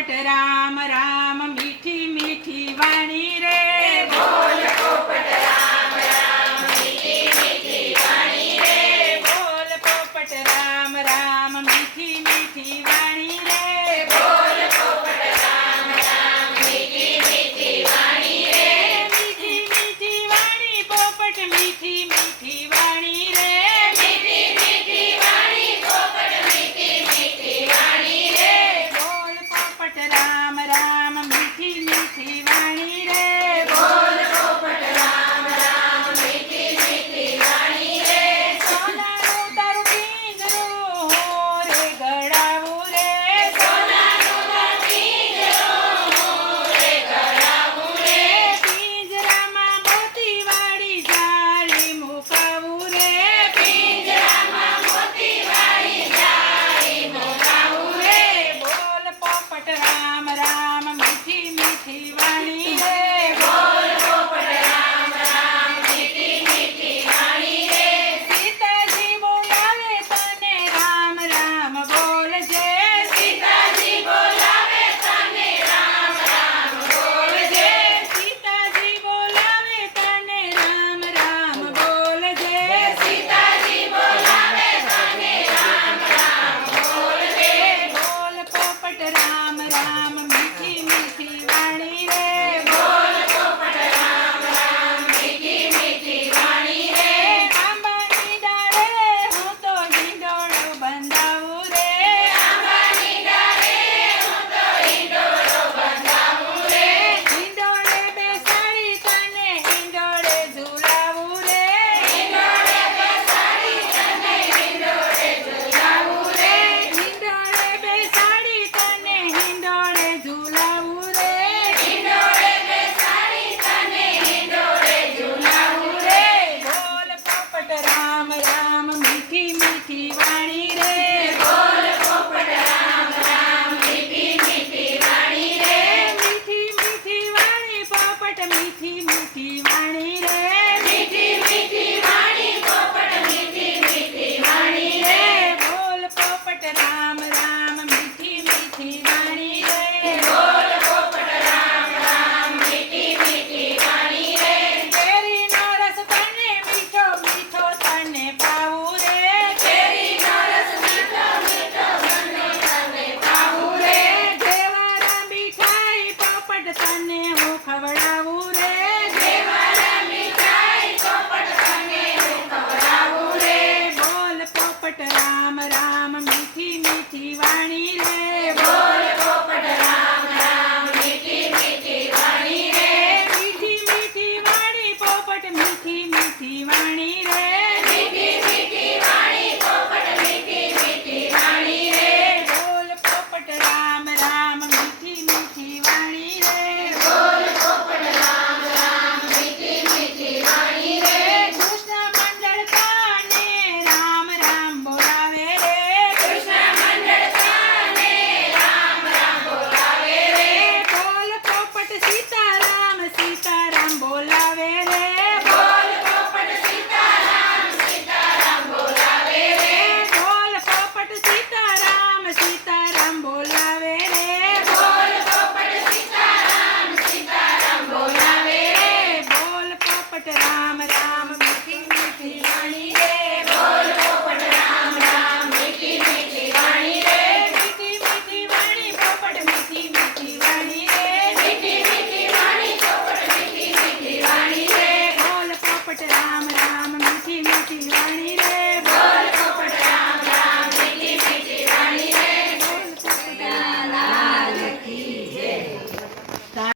પોપટ રામ રામ મીઠી મીઠી વાણી રે બોલ પોપટ રામ રામ મીઠી મીઠી વાણી રે બોલ પોપટ રામ રામ મીઠી મીઠી વાણી રે બોલ પોપટ રામ રામ મીઠી મીઠી વાણી રે મીઠી મીઠી વાણી પોપટ મીઠી મીઠી વાણી રે મીઠી મીઠી વાણી પોપટ મીઠી મીઠી વાણી રે બોલ પોપટ રામ રામ મીઠી મીઠી વાણી રે બોલ પોપટ રામ રામ મીઠી મીઠી વાણી રે સોનાનું તારું પિંજરું રે ગળાવું રે સોનાનું તારું પિંજરું રે ગળાવું રે પિંજરામાં મોતીવાળી જાળી મુકાવું રે પિંજરામાં મોતીવાળી જાળી મુકાવું રે બોલ પોપટ રામ રામ મીઠી મીઠી વાણી રે બોલ પોપટ રામ રામ મીઠી મીઠી વાણી રે સીતાજી બોલાવે તને રામ રામ બોલજે સીતાજી બોલાવે તને રામ રામ બોલજે સીતાજી બોલાવે તને રામ રામ બોલજે સીતાજી બોલાવે તને રામ રામ બોલજે બોલ પોપટ રામ રામ